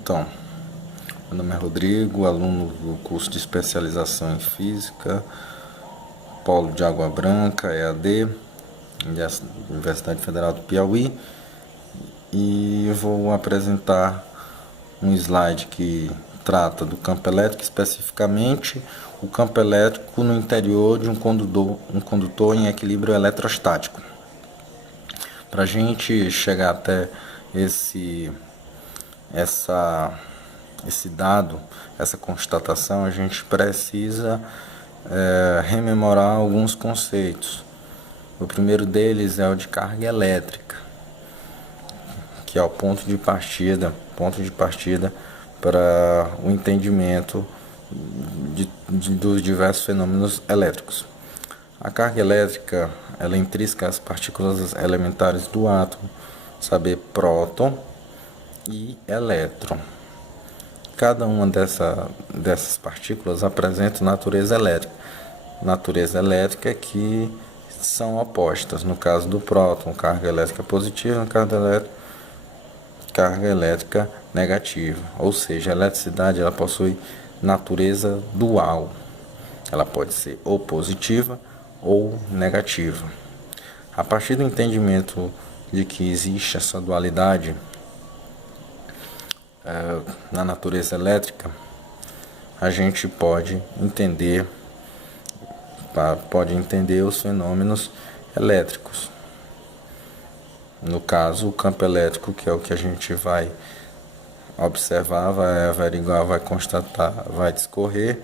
Então, meu nome é Rodrigo, aluno do curso de especialização em Física, Polo de Água Branca, EAD, Universidade Federal do Piauí, e eu vou apresentar um slide que trata do campo elétrico, especificamente o campo elétrico no interior de um condutor em equilíbrio eletrostático. Para a gente chegar até esse dado, essa constatação, a gente precisa rememorar alguns conceitos. O primeiro deles é o de carga elétrica, que é o ponto de partida para o entendimento dos diversos fenômenos elétricos. A carga elétrica ela é intrínseca às partículas elementares do átomo, saber próton e elétron. Cada uma dessas partículas apresenta natureza elétrica. Natureza elétrica que são opostas. No caso do próton, carga elétrica positiva, no caso da elétron, carga elétrica negativa. Ou seja, a eletricidade ela possui natureza dual. Ela pode ser ou positiva ou negativa. A partir do entendimento de que existe essa dualidade na natureza elétrica, a gente pode entender os fenômenos elétricos. No caso, o campo elétrico, que é o que a gente vai observar, vai averiguar, vai constatar, vai discorrer.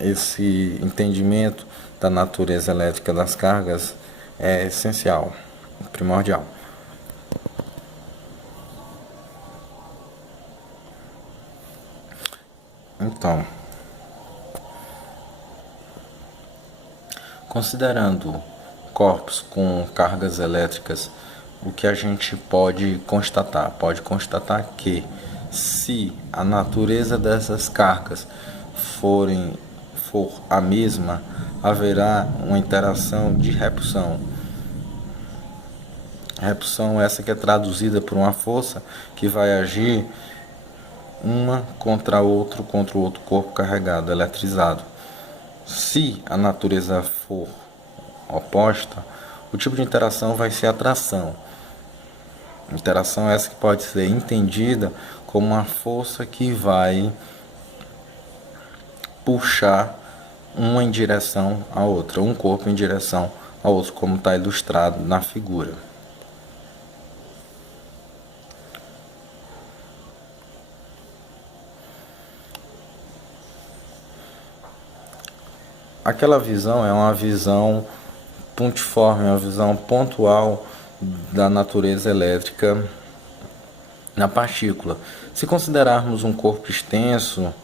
Esse entendimento da natureza elétrica das cargas é essencial, primordial. Então, considerando corpos com cargas elétricas, o que a gente pode constatar? Pode constatar que se a natureza dessas cargas for a mesma, haverá uma interação de repulsão. Repulsão essa que é traduzida por uma força que vai agir uma contra o outro corpo carregado, eletrizado. Se a natureza for oposta, o tipo de interação vai ser atração. Interação essa que pode ser entendida como uma força que vai puxar uma em direção à outra, um corpo em direção ao outro, como está ilustrado na figura. Aquela visão é uma visão pontiforme, uma visão pontual da natureza elétrica na partícula. Se considerarmos um corpo extenso,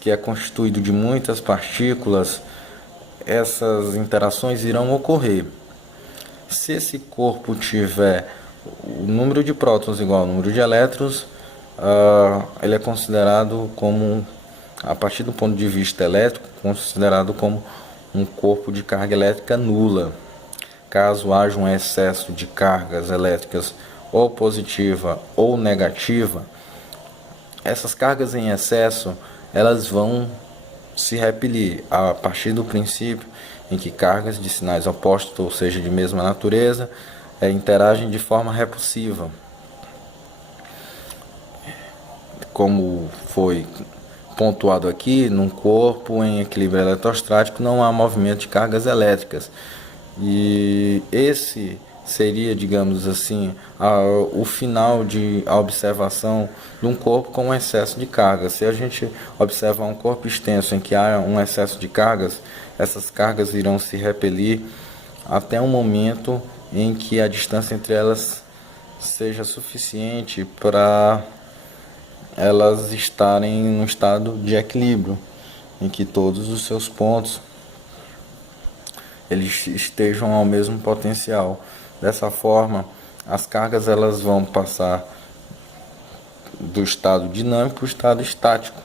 que é constituído de muitas partículas, essas interações irão ocorrer. Se esse corpo tiver o número de prótons igual ao número de elétrons, ele é considerado como, a partir do ponto de vista elétrico, considerado como um corpo de carga elétrica nula. Caso haja um excesso de cargas elétricas ou positiva ou negativa, essas cargas em excesso elas vão se repelir a partir do princípio em que cargas de sinais opostos, ou seja, de mesma natureza, interagem de forma repulsiva. Como foi pontuado aqui, num corpo em equilíbrio eletrostático não há movimento de cargas elétricas. E esse seria, digamos assim, o final de a observação de um corpo com um excesso de cargas. Se a gente observar um corpo extenso em que há um excesso de cargas, essas cargas irão se repelir até um momento em que a distância entre elas seja suficiente para elas estarem no estado de equilíbrio, em que todos os seus pontos eles estejam ao mesmo potencial. Dessa forma, as cargas elas vão passar do estado dinâmico para o estado estático,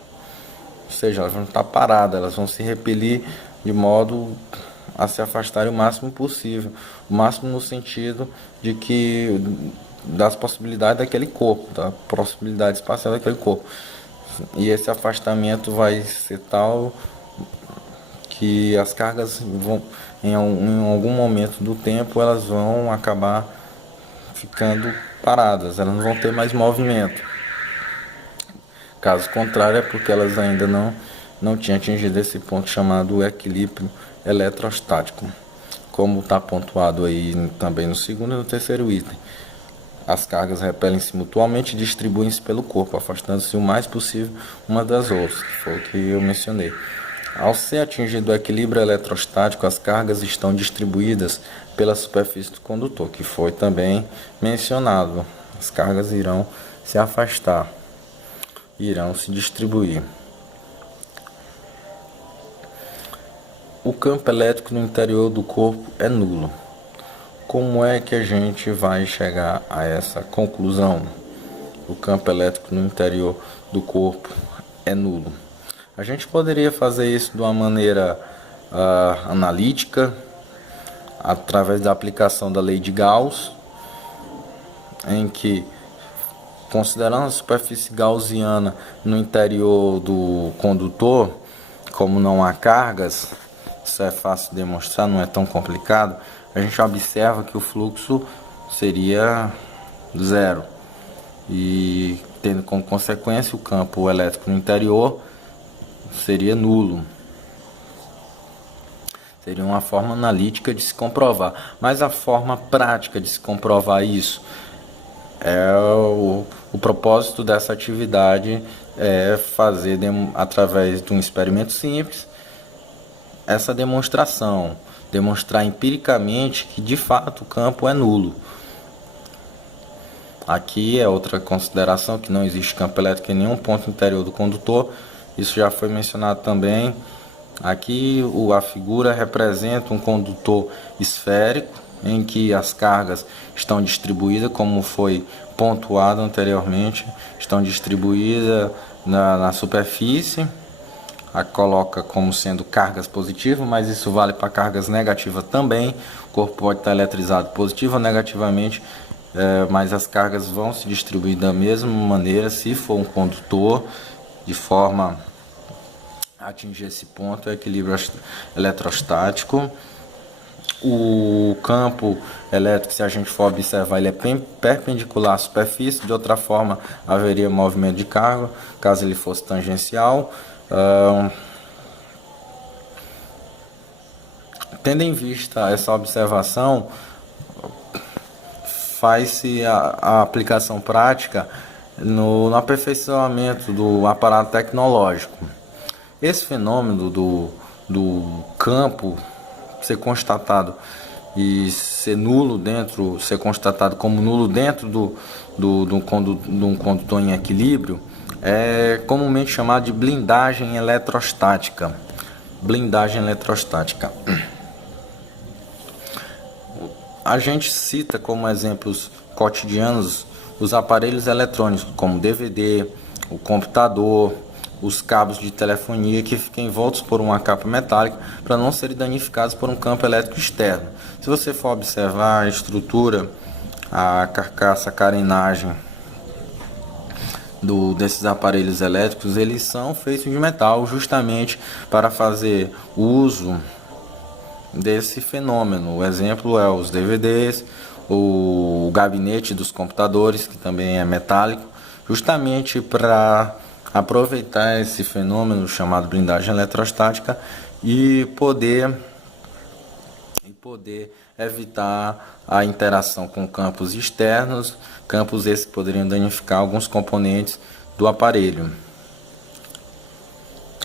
ou seja, elas vão estar paradas, elas vão se repelir de modo a se afastarem o máximo possível, o máximo no sentido de que das possibilidades daquele corpo, da possibilidade espacial daquele corpo. E esse afastamento vai ser tal que as cargas vão, em algum momento do tempo, elas vão acabar ficando paradas, elas não vão ter mais movimento. Caso contrário, é porque elas ainda não tinham atingido esse ponto chamado equilíbrio eletrostático, como está pontuado aí também no segundo e no terceiro item. As cargas repelem-se mutuamente e distribuem-se pelo corpo, afastando-se o mais possível uma das outras, que foi o que eu mencionei. Ao ser atingido o equilíbrio eletrostático, as cargas estão distribuídas pela superfície do condutor, que foi também mencionado. As cargas irão se afastar, irão se distribuir. O campo elétrico no interior do corpo é nulo. Como é que a gente vai chegar a essa conclusão? O campo elétrico no interior do corpo é nulo. A gente poderia fazer isso de uma maneira analítica, através da aplicação da lei de Gauss, em que, considerando a superfície gaussiana no interior do condutor, como não há cargas, isso é fácil de demonstrar, não é tão complicado, a gente observa que o fluxo seria zero. E tendo como consequência o campo elétrico no interior seria nulo. Seria uma forma analítica de se comprovar. Mas a forma prática de se comprovar isso é o propósito dessa atividade é fazer através de um experimento simples essa demonstração, demonstrar empiricamente que de fato o campo é nulo. Aqui é outra consideração, que não existe campo elétrico em nenhum ponto interior do condutor. Isso já foi mencionado também. Aqui a figura representa um condutor esférico, em que as cargas estão distribuídas, como foi pontuado anteriormente, estão distribuídas na superfície. A coloca como sendo cargas positivas, mas isso vale para cargas negativas também. O corpo pode estar eletrizado positivo ou negativamente, mas as cargas vão se distribuir da mesma maneira se for um condutor, de forma a atingir esse ponto, o equilíbrio eletrostático. O campo elétrico, se a gente for observar, ele é perpendicular à superfície, de outra forma haveria movimento de carga, caso ele fosse tangencial. Tendo em vista essa observação, faz-se a aplicação prática no aperfeiçoamento do aparato tecnológico. Esse fenômeno do campo ser constatado e ser nulo dentro, ser constatado como nulo dentro de um condutor em equilíbrio, é comumente chamado de blindagem eletrostática. Blindagem eletrostática. A gente cita como exemplos cotidianos os aparelhos eletrônicos, como DVD, o computador, os cabos de telefonia que ficam envoltos por uma capa metálica para não serem danificados por um campo elétrico externo. Se você for observar a estrutura, a carcaça, a carenagem desses aparelhos elétricos, eles são feitos de metal justamente para fazer uso desse fenômeno. O exemplo é os DVDs, o gabinete dos computadores, que também é metálico, justamente para aproveitar esse fenômeno chamado blindagem eletrostática e poder evitar a interação com campos externos, campos esses que poderiam danificar alguns componentes do aparelho.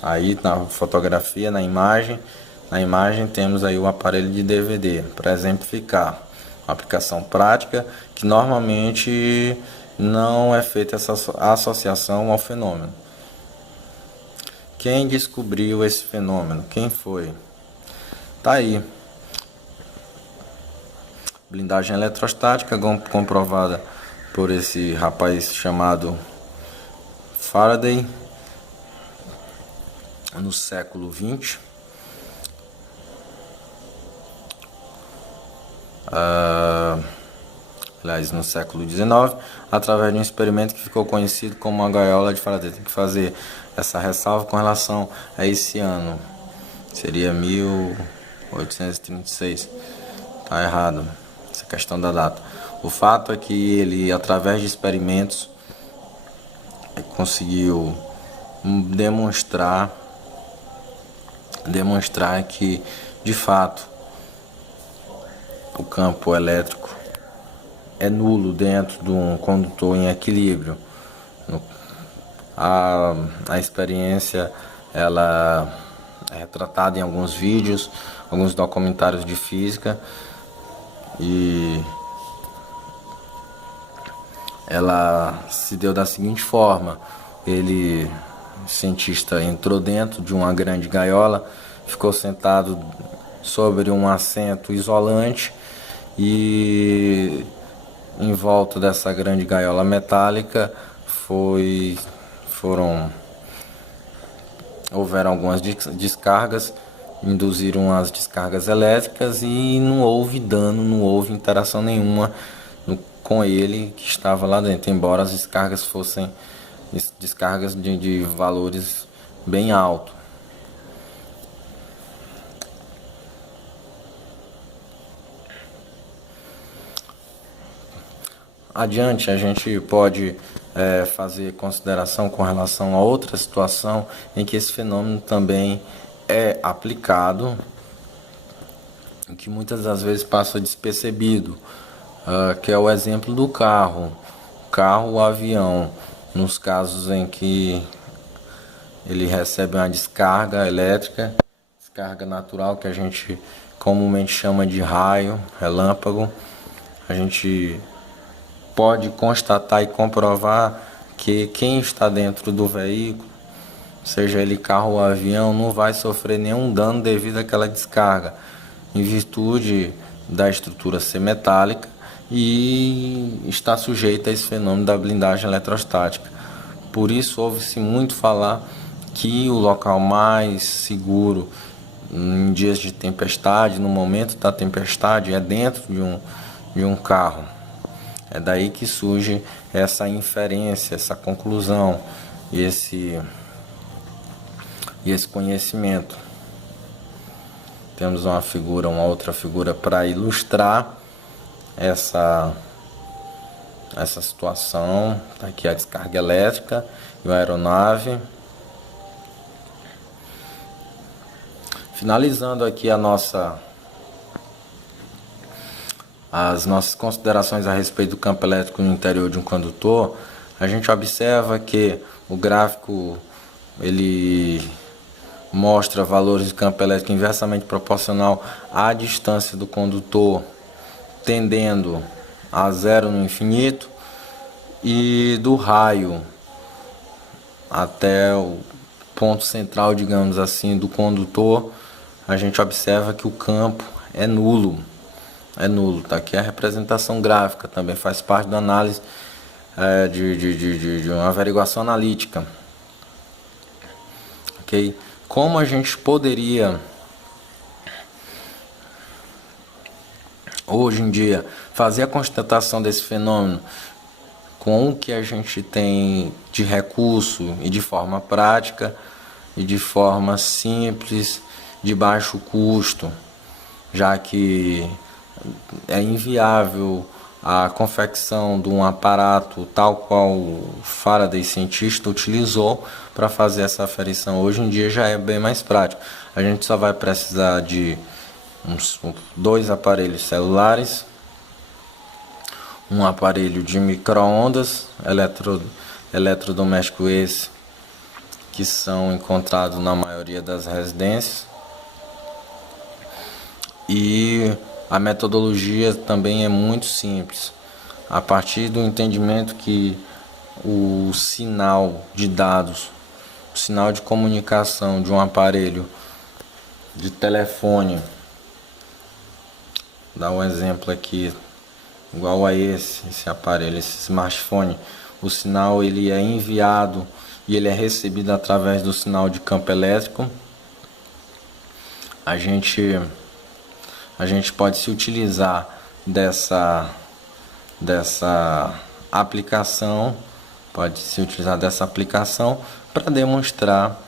Aí na fotografia, na imagem temos aí o aparelho de DVD, para exemplificar uma aplicação prática que normalmente não é feita essa associação ao fenômeno. Quem descobriu esse fenômeno? Quem foi? Tá aí. Blindagem eletrostática comprovada por esse rapaz chamado Faraday no século XX. aliás, no século XIX, através de um experimento que ficou conhecido como a gaiola de Faraday. Tem que fazer essa ressalva com relação a esse ano. Seria 1836. Tá errado essa questão da data. O fato é que ele, através de experimentos, conseguiu demonstrar que, de fato, o campo elétrico é nulo dentro de um condutor em equilíbrio. A experiência ela é retratada em alguns vídeos, alguns documentários de física, e ela se deu da seguinte forma: o cientista entrou dentro de uma grande gaiola, ficou sentado sobre um assento isolante e em volta dessa grande gaiola metálica houveram algumas descargas, induziram as descargas elétricas e não houve dano, não houve interação nenhuma com ele que estava lá dentro, embora as descargas fossem descargas de valores bem altos. Adiante, a gente pode fazer consideração com relação a outra situação em que esse fenômeno também é aplicado, em que muitas das vezes passa despercebido, que é o exemplo do carro, o avião, nos casos em que ele recebe uma descarga elétrica, descarga natural, que a gente comumente chama de raio, relâmpago. A gente pode constatar e comprovar que quem está dentro do veículo, seja ele carro ou avião, não vai sofrer nenhum dano devido àquela descarga, em virtude da estrutura ser metálica e está sujeita a esse fenômeno da blindagem eletrostática. Por isso ouve-se muito falar que o local mais seguro em dias de tempestade, no momento da tempestade, é dentro de um carro. É daí que surge essa inferência, essa conclusão e esse conhecimento. Temos uma outra figura para ilustrar essa situação. Tá aqui a descarga elétrica e a aeronave. Finalizando aqui as nossas considerações a respeito do campo elétrico no interior de um condutor, a gente observa que o gráfico ele mostra valores de campo elétrico inversamente proporcional à distância do condutor, tendendo a zero no infinito, e do raio até o ponto central, digamos assim, do condutor, a gente observa que o campo é nulo. Tá aqui a representação gráfica, também faz parte da análise de uma averiguação analítica. Ok? Como a gente poderia hoje em dia fazer a constatação desse fenômeno com o que a gente tem de recurso e de forma prática e de forma simples, de baixo custo, já que é inviável a confecção de um aparato tal qual o Faraday cientista utilizou para fazer essa aferição. Hoje em dia já é bem mais prático. A gente só vai precisar de dois aparelhos celulares, um aparelho de micro-ondas, eletrodoméstico esse que são encontrados na maioria das residências, e a metodologia também é muito simples. A partir do entendimento que o sinal de dados, o sinal de comunicação de um aparelho de telefone, dá um exemplo aqui, igual a esse aparelho, esse smartphone, o sinal ele é enviado e ele é recebido através do sinal de campo elétrico. A gente pode se utilizar dessa aplicação, pode se utilizar dessa aplicação para demonstrar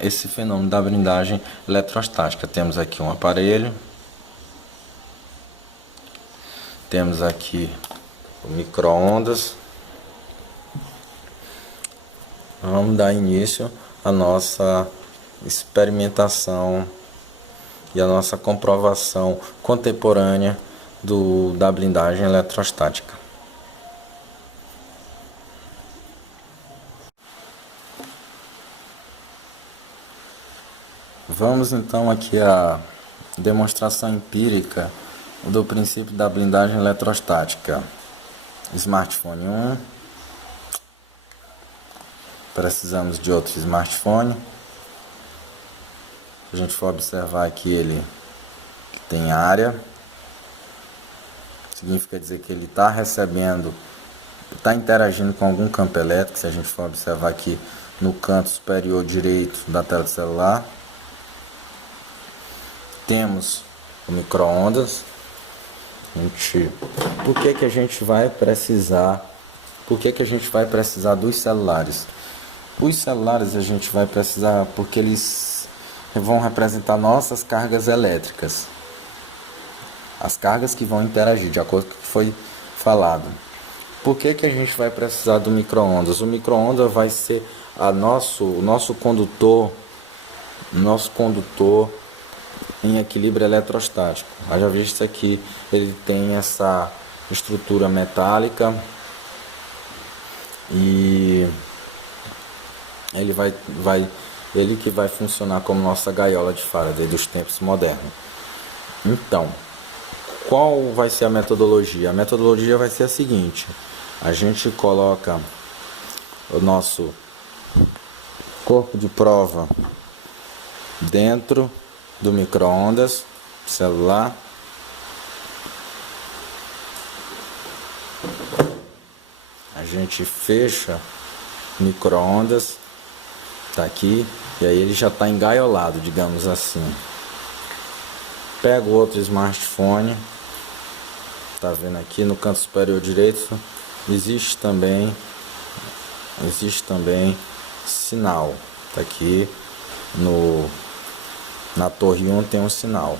esse fenômeno da blindagem eletrostática. Temos aqui um aparelho, temos aqui o micro-ondas. Vamos dar início à nossa experimentação e a nossa comprovação contemporânea da blindagem eletrostática. Vamos então aqui à demonstração empírica do princípio da blindagem eletrostática. Smartphone 1. Precisamos de outro smartphone. Se a gente for observar aqui, ele tem área. Significa dizer que ele está recebendo, está interagindo com algum campo elétrico. Se a gente for observar aqui no canto superior direito da tela do celular, temos o micro-ondas. Por que a gente vai precisar? Por que a gente vai precisar dos celulares? Os celulares a gente vai precisar porque eles vão representar nossas cargas elétricas. As cargas que vão interagir, de acordo com o que foi falado. Por que a gente vai precisar do micro-ondas? O micro-ondas vai ser o nosso condutor em equilíbrio eletrostático. Haja visto aqui, ele tem essa estrutura metálica e ele que vai funcionar como nossa gaiola de Faraday dos tempos modernos. Então, qual vai ser a metodologia? A metodologia vai ser a seguinte: a gente coloca o nosso corpo de prova dentro do micro-ondas celular. A gente fecha o micro-ondas, tá aqui, e aí ele já está engaiolado, digamos assim. Pego outro smartphone, tá vendo aqui no canto superior direito, existe também sinal. Tá aqui na torre 1 tem um sinal.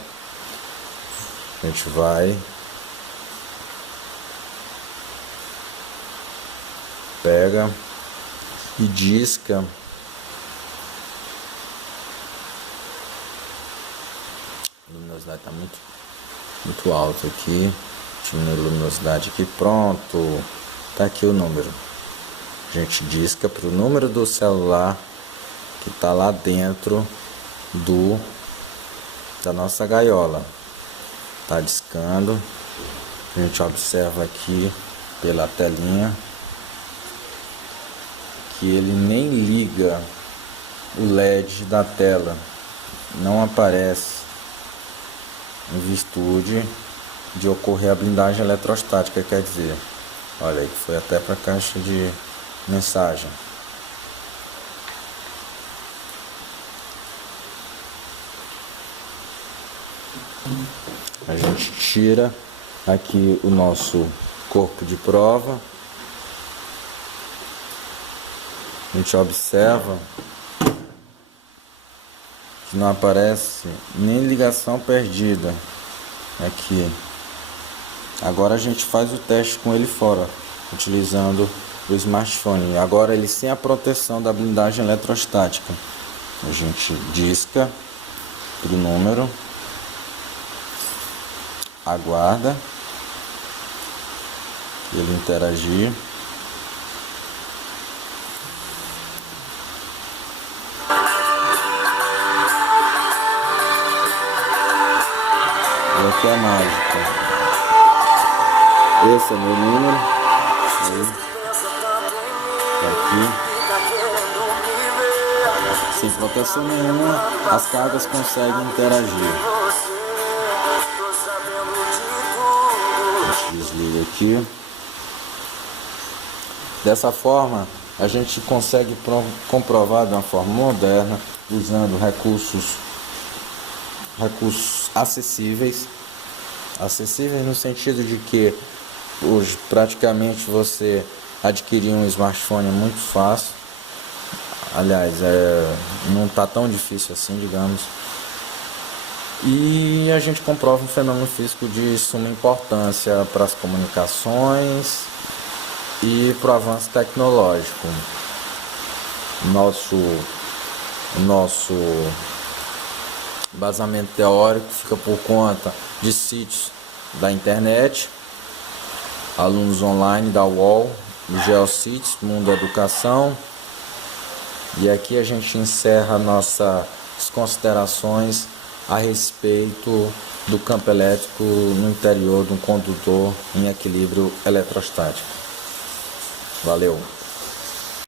A gente vai, pega e disca a luminosidade está muito alta aqui. Diminui a luminosidade aqui, pronto, tá aqui o número. A gente disca para o número do celular que está lá dentro da nossa gaiola. Tá discando. A gente observa aqui pela telinha que ele nem liga o LED da tela, não aparece, em virtude de ocorrer a blindagem eletrostática. Quer dizer, olha aí, foi até para a caixa de mensagem. A gente tira aqui o nosso corpo de prova. A gente observa que não aparece nem ligação perdida aqui. Agora a gente faz o teste com ele fora, utilizando o smartphone. Agora ele sem a proteção da blindagem eletrostática. A gente disca pro número, aguarda ele interagir. E aqui é a mágica. Esse é meu número. Aí. Aqui. Sem proteção nenhuma, as cargas conseguem interagir. A gente desliga aqui. Dessa forma, a gente consegue comprovar de uma forma moderna, usando recursos acessíveis no sentido de que Hoje praticamente você adquirir um smartphone é muito fácil. Aliás, não está tão difícil assim, digamos. E a gente comprova um fenômeno físico de suma importância para as comunicações e para o avanço tecnológico. Nosso embasamento teórico fica por conta de sítios da internet, alunos online da UOL, do GeoCities, Mundo da Educação. E aqui a gente encerra nossas considerações a respeito do campo elétrico no interior de um condutor em equilíbrio eletrostático. Valeu!